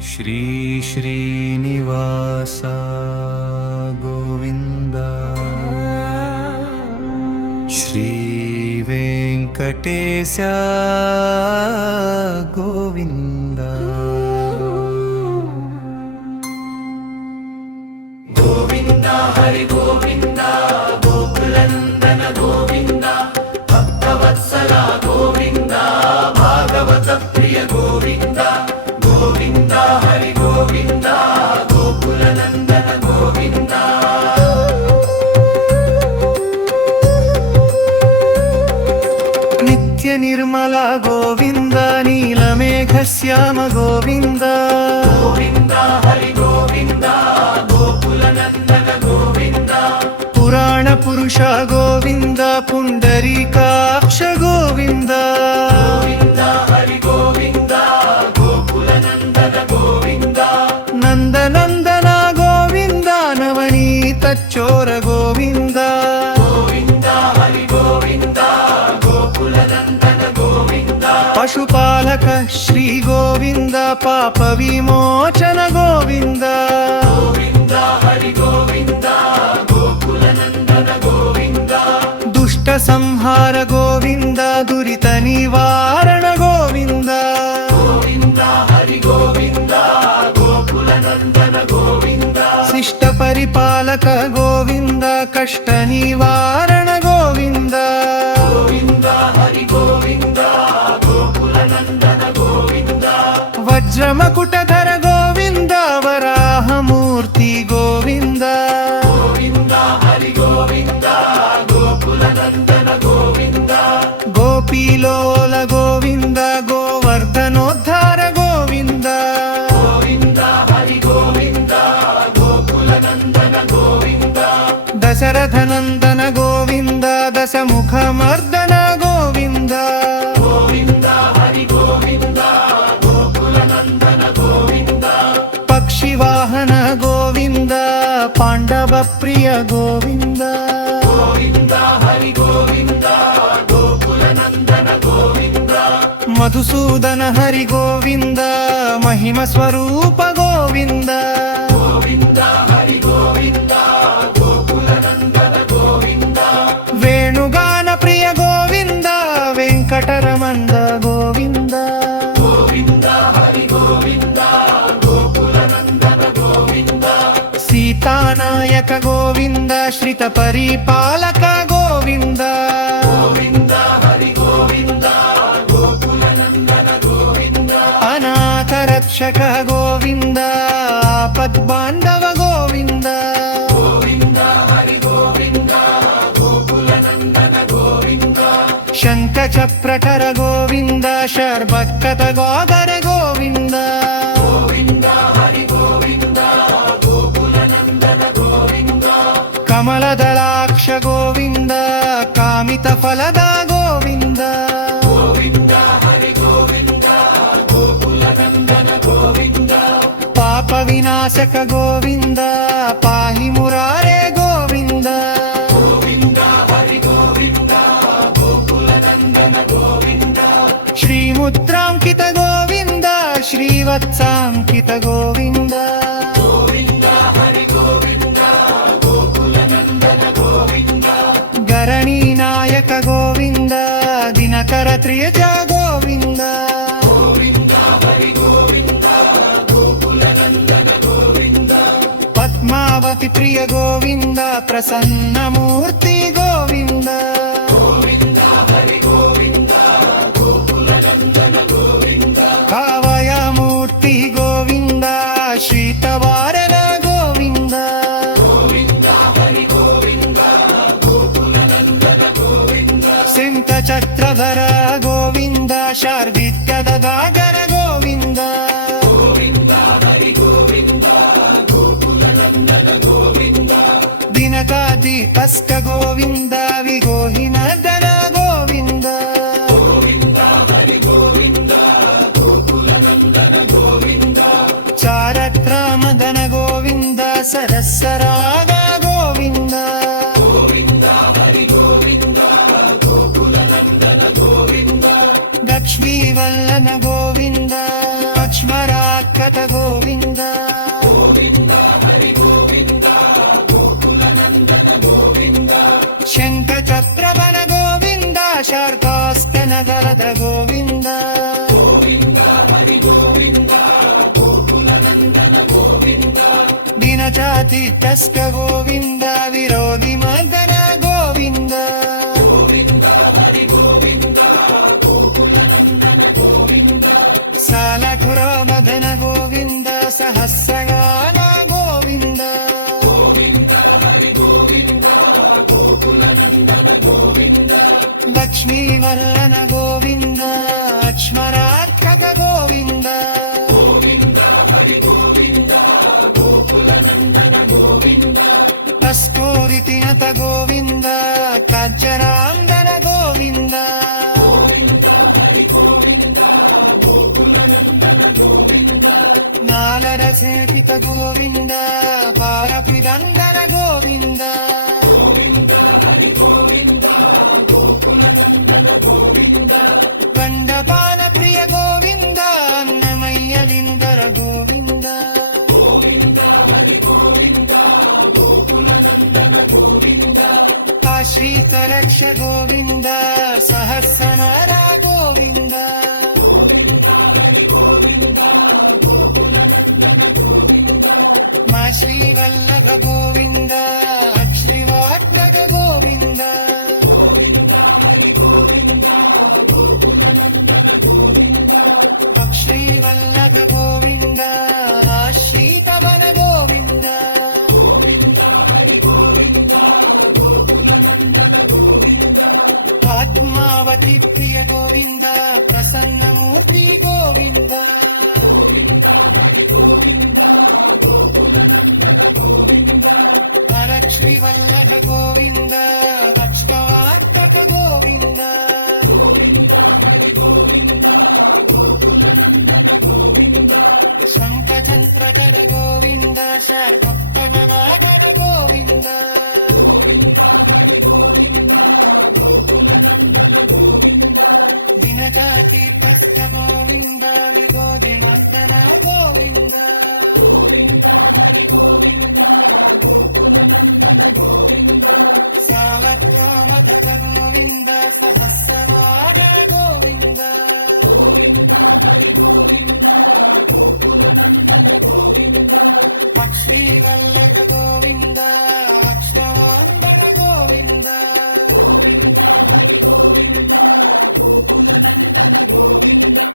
ಶ್ರೀ ಶ್ರೀನಿವಾಸ ಗೋವಿಂದ ಶ್ರೀ ವೆಂಕಟೇಶ ಗೋವಿಂದ ಗೋವಿಂದ ಹರಿ ಗೋವಿಂದ ಗೋಕುಲನಂದನ ಗೋವಿಂದ ಭಕ್ತವತ್ಸಲ ಗೋವಿಂದ ಭಾಗವತ ಪ್ರಿಯ ಗೋವಿಂದ ಗೋವಿಂದ ಹರಿ ಗೋವಿಂದ ಗೋಕುಲನಂದನ ಗೋವಿಂದ ನಿತ್ಯ ನಿರ್ಮಲ ಗೋವಿಂದ ನೀಲಮೇಘ ಶ್ಯಾಮ ಗೋವಿಂದ ಗೋವಿಂದ ಹರಿ ಗೋವಿಂದ ಗೋಕುಲನಂದನ ಗೋವಿಂದ ಪುರಾಣ ಪುರುಷ ಗೋವಿಂದ ಪುಂಡರೀಕಾಕ್ಷ ಗೋವಿಂದ ಗೋವಿಂದ ಹರಿ ಗೋವಿಂದ ಗೋಕುಲನಂದನ ಗೋವಿಂದ ನಂದನಂದನ ಗೋವಿಂದ ನವನೀತ ಚೋರ ಗೋವಿಂದ ಗೋವಿಂದ ಹರಿ ಗೋವಿಂದ ಗೋಕುಲನಂದನ ಗೋವಿಂದ ಪಶುಪಾಲಕ ಶ್ರೀ ಗೋವಿಂದ ಪಾಪ ವಿಮೋಚನ ಗೋವಿಂದ ಗೋವಿಂದ ಹರಿ ಗೋವಿಂದ ಗೋಕುಲನಂದನ ಗೋವಿಂದ ದುಷ್ಟ ಸಂಹಾರ ಗೋವಿಂದ ದುರಿತ ನಿವಾರಣ ಗೋವಿಂದ ಗೋವಿಂದ ಹರಿ ಗೋವಿಂದ ಗೋಕುಲನಂದನ ಗೋವಿಂದ ಶಿಷ್ಟ ಪರಿಪಾಲಕ ಗೋವಿಂದ ಕಷ್ಟ ನಿವಾರಣ ಗೋವಿಂದ ಗೋವಿಂದ ಹರಿ ಗೋವಿಂದ ಗೋಕುಲನಂದನ ಗೋವಿಂದ ವಜ್ರಮಕುಟಧರ ಗೋವಿಂದ ವರಾಹ ಮೂರ್ತಿ ಗೋವಿಂದ ಗೋವಿಂದ ಹರಿ ಗೋವಿಂದ ಗೋಕುಲನಂದನ ಗೋವಿಂದ ಗೋಪಿಲೋಲ ಗೋವಿಂದ ಗೋವರ್ಧನೋದ್ಧಾರ ಗೋವಿಂದ ಗೋವಿಂದ ಹರಿ ಗೋವಿಂದ ಗೋಕುಲನಂದನ ಗೋವಿಂದ ದಶರಥನಂದನ ಗೋವಿಂದ ದಶಮುಖ ಮರ್ದನ ಗೋವಿಂದ ಗೋವಿಂದ ಹರಿ ಗೋವಿಂದ ಗೋಕುಲನಂದನ ಗೋವಿಂದ ಪಕ್ಷಿ ವಾಹನ ಗೋವಿಂದ ಪಾಂಡವ ಪ್ರಿಯ ಗೋವಿಂದ ಗೋವಿಂದ ಹರಿ ಗೋವಿಂದ ಗೋಕುಲನಂದನ ಗೋವಿಂದ ಮಧುಸೂದನ ಹರಿ ಗೋವಿಂದ ಮಹಿಮ ಸ್ವರೂಪ ಗೋವಿಂದ ಗೋವಿಂದ ಹರಿ ಗೋವಿಂದ ಗೋಕುಲನಂದನ ಗೋವಿಂದ ವೇಣುಗಾನ ಪ್ರಿಯ ಗೋವಿಂದ ವೆಂಕಟರಮಂದ ಗೋವಿಂದ ಗೋವಿಂದ ಹರಿ ಗೋವಿಂದ ಗೋಕುಲನಂದನ ಗೋವಿಂದ ಸೀತಾನಾಯಕ ಗೋವಿಂದ ಶ್ರಿತ ಪರಿಪಾಲಕ ಗೋವಿಂದ ಗೋವಿಂದ ಹರಿ ಗೋವಿಂದ ಗೋಕುಲನಂದನ ಗೋವಿಂದ ಅನಾಥ ರಕ್ಷಕ ಗೋವಿಂದ ಆಪದ್ಬಾಂಧವ ಗೋವಿಂದ ಗೋವಿಂದ ಹರಿ ಗೋವಿಂದ ಗೋಕುಲನಂದನ ಗೋವಿಂದ ಶಂಖಚಪ್ರಕರ ಗೋವಿಂದ ಶರ್ಬಕ್ಕತ ಗೋದರ ಗೋವಿಂದ ಗೋವಿಂದ ಹರಿ ಗೋವಿಂದ ಗೋಕುಲನಂದನ ಗೋವಿಂದ ಕಮಲದಳಾಕ್ಷ ಗೋವಿಂದ ಕಾಮಿತ ಫಲದ ಗೋವಿಂದ ಗೋವಿಂದ ಹರಿ ಗೋವಿಂದ ಗೋಕುಲನಂದನ ಗೋವಿಂದ ಪಾಪ ವಿನಾಶಕ ಗೋವಿಂದ ಪಾಹಿ ಮುರಾರೇ ಗೋವಿಂದ ಗೋವಿಂದ ಹರಿ ಗೋವಿಂದ ಗೋಕುಲನಂದನ ಗೋವಿಂದ ಶ್ರೀಮುದ್ರಾಂಕಿತ ಗೋವಿಂದ ಶ್ರೀವತ್ಸಾಂಕಿತ ಗೋವಿಂದ ಗೋವಿಂದ ಹರಿ ಗೋವಿಂದ ಗೋಕುಲನಂದನ ಗೋವಿಂದ ಗರಣಿ ನಾಯಕ ಗೋವಿಂದ ದಿನಕರ ತ್ರಿಯಜ ಗೋವಿಂದ ಗೋವಿಂದ ಹರಿ ಗೋವಿಂದ ಗೋಕುಲನಂದನ ಗೋವಿಂದ ಪದ್ಮಾವತಿ ಪ್ರಿಯ ಗೋವಿಂದ ಪ್ರಸನ್ನ ಮೂರ್ತಿ ಗೋವಿಂದ ಗೋವಿಂದ ಹರಿ ಗೋವಿಂದ ಗೋಕುಲನಂದನ ಗೋವಿಂದ ಕಾವಯ ಮೂರ್ತಿ ಗೋವಿಂದ ಶ್ರೀತವಾರನ ಗೋವಿಂದ ಗೋವಿಂದ ಹರಿ ಗೋವಿಂದ ಗೋಕುಲನಂದನ ಗೋವಿಂದ ಸಿಂತ ಚಕ್ರಧರ ಗೋವಿಂದ ಶಾರ್ದಿತ್ಯದ ದಾಗರ ಗೋವಿಂದ ಗೋವಿಂದ ಹರಿ ಗೋವಿಂದ ಗೋಕುಲನಂದನ ಗೋವಿಂದ ದಿನಕಾದಿ ಕಷ್ಟ ಗೋವಿಂದ ವಿಗೋಹಿನದನ ಗೋವಿಂದ ಗೋವಿಂದ ಹರಿ ಗೋವಿಂದ ಗೋಕುಲನಂದನ ಗೋವಿಂದ ಚಾರಕ್ರಮದನ ಗೋವಿಂದ ಸರಸ್ಸರಾಗ ಗೋವಿಂದ ಗೋವಿಂದ ಹರಿ ಗೋವಿಂದ ಗೋಕುಲನಂದನ ಗೋವಿಂದ ಲಕ್ಷ್ಮೀ ವಲ್ಲನ ಗೋವಿಂದ ಲಕ್ಷ್ಮರಾಕ್ಷತ ಗೋವಿಂದ तीर्थस्थ गोविन्द विरोधि मर्दन गोविन्द सालठुरो मदन गोविन्द सहस्रगान गोविन्द लक्ष्मी वल्लन गोविन्द अक्ष्मरार्कक गोविन्द अस्कोरितिनत गोविन्द काञ्चनान्दन गोविन्द नालरसेवित गोविन्द पारपिदन्दन गोविन्द गण्डपान प्रिय गोविन्द अन्नमय्यलिङ्गर गोविन्द आश्रित रक्ष गोविन्द सहस्रनर गोविन्द मा श्रीवल्लभ गोविन्द श्रीवाट्टक गोविन्द श्रीवल्लभ गोविन्द आश्रितवन गोविन्द आत्मावति प्रिय गोविन्द प्रसन्नमूर्ति गोविन्द श्रीवल्लभ गोविन्द अच्युतात्मक गोविन्द शङ्खचन्द्रकर गोविन्द शर्पनागर गोविन्द दिनजातीर्थस्थ गोविन्द विभोधिमर्दन गोविन्द सालक्रोमदत गोविन्द सहस्रनाग गोविन्द पक्षीवल्लभ